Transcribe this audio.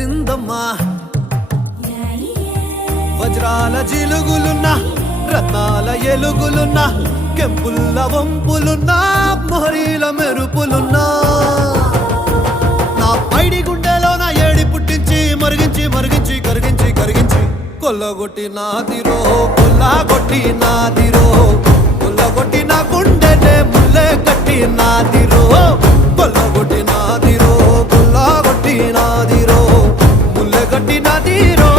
మెరిసిందమ్మా వజ్రాల జిలుగులున్నా రత్నాల ఎలుగులున్నా కెంపుల్ల వంపులున్నా మొహరీల మెరుపులున్నా నా పైడి గుండెలో నా ఏడి పుట్టించి మరిగించి మరిగించి కరిగించి కరిగించి కొల్లగొట్టి నాదిరో కొల్లగొట్టి నాదిరో కొల్లగొట్టి నా గుండెనే ముల్లే కట్టి నాదిరో కొల్లగొట్టి నాదిరో కొల్లగొట్టి నాదిరో ముల్లె కట్టి నాదిరో